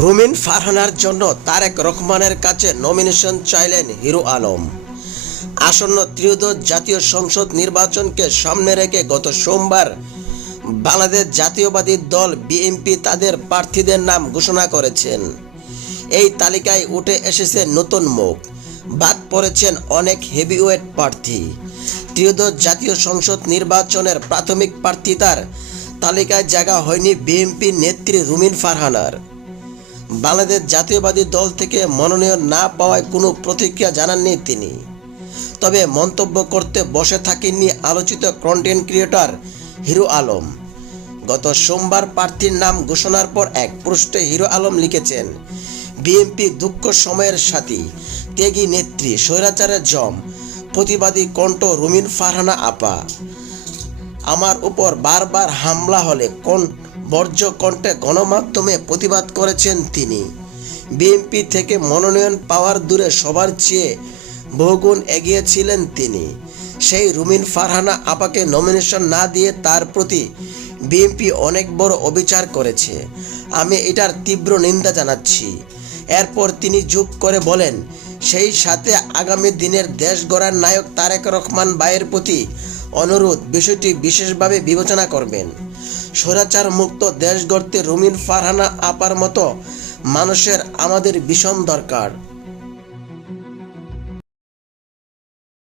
রুমিন ফারহানার জন্য তারেক রহমানের কাছে নমিনেশন চাইলেন হিরো আলম। আসন্ন ত্রিয়োদশ জাতীয় সংসদ নির্বাচনকে সামনে রেখে গত সোমবার বাংলাদেশ জাতীয়বাদী দল বিএনপি তাদের প্রার্থীদের নাম ঘোষণা করেছেন। এই তালিকায় উঠে এসেছে নতুন মুখ। বাদ পড়েছেন অনেক হেভিওয়েট প্রার্থী। ত্রিয়োদশ জাতীয় সংসদ নির্বাচনের প্রাথমিক প্রার্থিতার তালিকায় জায়গা হয়নি বিএনপি নেত্রী রুমিন ফারহানার। বাংলাদেশ জাতীয়বাদী দল থেকে মনোনয়ন না পাওয়ায় কোনো প্রতিক্রিয়া জানাননি তিনি। তবে মন্তব্য করতে বসে থাকেননি আলোচিত কন্টেন্ট ক্রিয়েটর হিরো আলম। গত সোমবার প্রার্থীর নাম ঘোষণার পর এক পৃষ্ঠে হিরো আলম লিখেছেন, বিএনপি দুঃখ সময়ের সাথী, ত্যাগী নেত্রী, স্বৈরাচারের জম, প্রতিবাদী কণ্ঠ রুমিন ফারহানা আপা। আমার উপর বারবার হামলা হলে কোন বর্জ্য কণ্ঠে গণমাধ্যমে প্রতিবাদ করেছেন তিনি। বিএনপি থেকে মনোনয়ন পাওয়ার দূরে সবার চেয়ে বহুগুণ এগিয়ে ছিলেন তিনি। সেই রুমিন ফারহানা আপাকে নমিনেশন না দিয়ে তার প্রতি বিএনপি অনেক বড় অবিচার করেছে। আমি এটার তীব্র নিন্দা জানাচ্ছি। এরপর তিনি যোগ করে বলেন, সেই সাথে আগামী দিনের দেশ গড়ার নায়ক তারেক রহমান ভাইয়ের প্রতি অনুরোধ বিষয়টি বিশেষভাবে বিবেচনা করবেন। স্বৈরাচার মুক্ত দেশ গড়তে রুমিন ফারহানা আপার মতো মানুষের আমাদের ভীষণ দরকার।